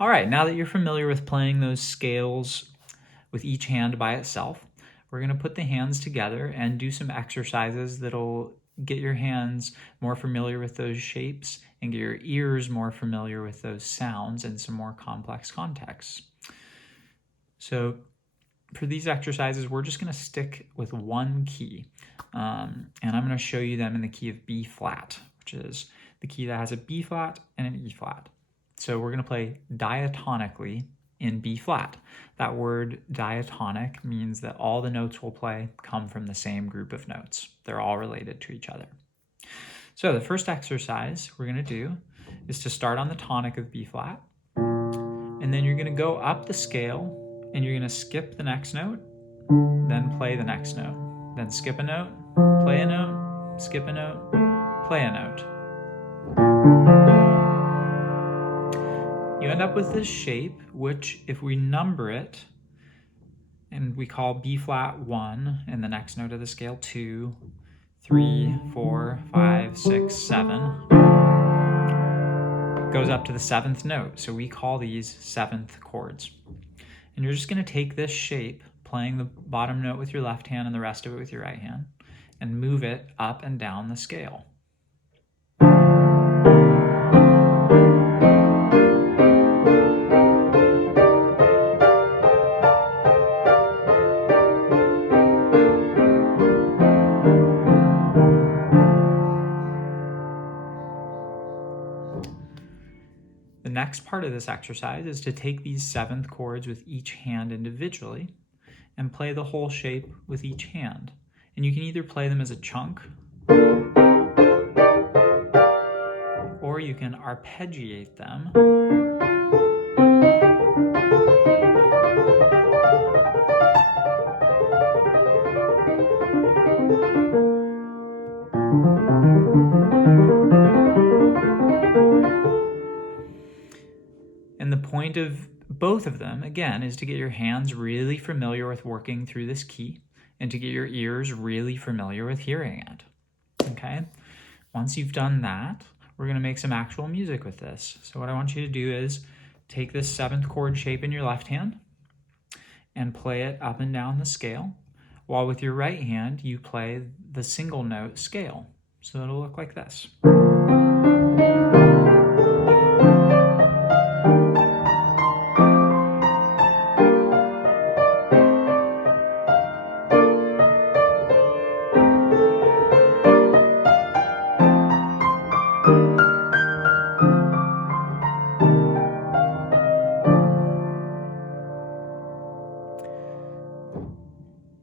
All right, now that you're familiar with playing those scales with each hand by itself, we're going to put the hands together and do some exercises that'll get your hands more familiar with those shapes and get your ears more familiar with those sounds in some more complex contexts. So for these exercises, we're just going to stick with one key, and I'm going to show you them in the key of B flat, which is the key that has a B flat and an E flat. So we're going to play diatonically in B flat. That word diatonic means that all the notes we'll play come from the same group of notes. They're all related to each other. So the first exercise we're going to do is to start on the tonic of B flat, and then you're going to go up the scale and you're going to skip the next note, then play the next note, then skip a note, play a note, skip a note, play a note. You end up with this shape, which if we number it, and we call B flat 1 and the next note of the scale 2, 3, 4, 5, 6, 7, goes up to the 7th note. So we call these 7th chords. And you're just going to take this shape, playing the bottom note with your left hand and the rest of it with your right hand, and move it up and down the scale. The next part of this exercise is to take these 7th chords with each hand individually and play the whole shape with each hand. And you can either play them as a chunk, or you can arpeggiate them. And the point of both of them, again, is to get your hands really familiar with working through this key and to get your ears really familiar with hearing it. Okay? Once you've done that, we're going to make some actual music with this. So what I want you to do is take this 7th chord shape in your left hand and play it up and down the scale, while with your right hand you play the single note scale. So it'll look like this.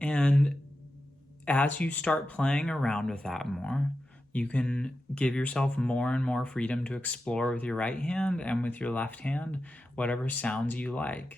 And as you start playing around with that more, you can give yourself more and more freedom to explore with your right hand and with your left hand whatever sounds you like.